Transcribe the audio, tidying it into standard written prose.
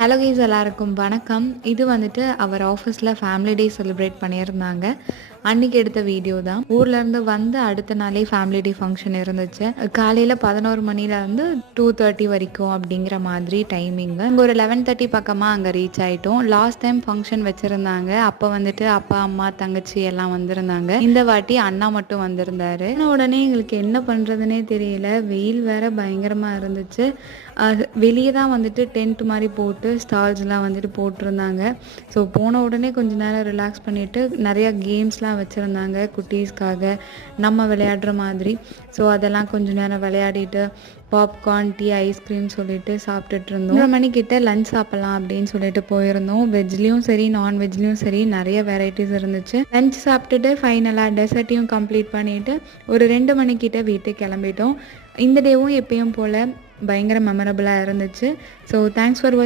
Hello guys எல்லாருக்கும் வணக்கம். இது வந்துட்டு அவர் ஆஃபீஸில் ஃபேமிலி டே செலிப்ரேட் பண்ணியிருந்தாங்க. அன்றைக்கி எடுத்த வீடியோ தான். ஊர்லேருந்து வந்து அடுத்த நாளே ஃபேமிலி டே ஃபங்க்ஷன் இருந்துச்சு. காலையில் 11 மணிலேருந்து 2:30 வரைக்கும் அப்படிங்கிற மாதிரி டைமிங்கு. அங்கே ஒரு 11:30 பக்கமாக அங்கே ரீச் ஆகிட்டோம். லாஸ்ட் டைம் ஃபங்க்ஷன் வச்சுருந்தாங்க. அப்போ வந்துட்டு அப்பா அம்மா தங்கச்சி எல்லாம் வந்திருந்தாங்க. இந்த வாட்டி அண்ணா மட்டும் வந்திருந்தாரு. உடனே எங்களுக்கு என்ன பண்ணுறதுனே தெரியல. வெயில் வேறு பயங்கரமாக இருந்துச்சு. வெளியே தான் வந்துட்டு டென்ட் மாதிரி போட்டு ஸ்டால்ஸ்லாம் வந்துட்டு போட்டிருந்தாங்க. ஸோ போன உடனே கொஞ்ச நேரம் ரிலாக்ஸ் பண்ணிவிட்டு நிறையா கேம்ஸ்லாம் வச்சுருந்தாங்க குட்டீஸ்க்காக நம்ம விளையாடுற மாதிரி. ஸோ அதெல்லாம் கொஞ்ச நேரம் விளையாடிட்டு பாப்கார்ன், டீ, ஐஸ்கிரீம் சொல்லிட்டு சாப்பிட்டுட்டு இருந்தோம். 3 மணிக்கிட்ட லஞ்ச் சாப்பிட்லாம் அப்படின்னு சொல்லிட்டு போயிருந்தோம். வெஜ்லேயும் சரி நான்வெஜ்லேயும் சரி நிறைய வெரைட்டிஸ் இருந்துச்சு. லஞ்ச் சாப்பிட்டுட்டு ஃபைனலாக டெசர்ட்டையும் கம்ப்ளீட் பண்ணிவிட்டு ஒரு 2 மணிக்கிட்ட வீட்டுக்கு கிளம்பிட்டோம். இந்த டேவும் எப்பயும் போல் பயங்கர மெமரபுளாக இருந்துச்சு. ஸோ தேங்க்ஸ் ஃபார் வாட்சிங்.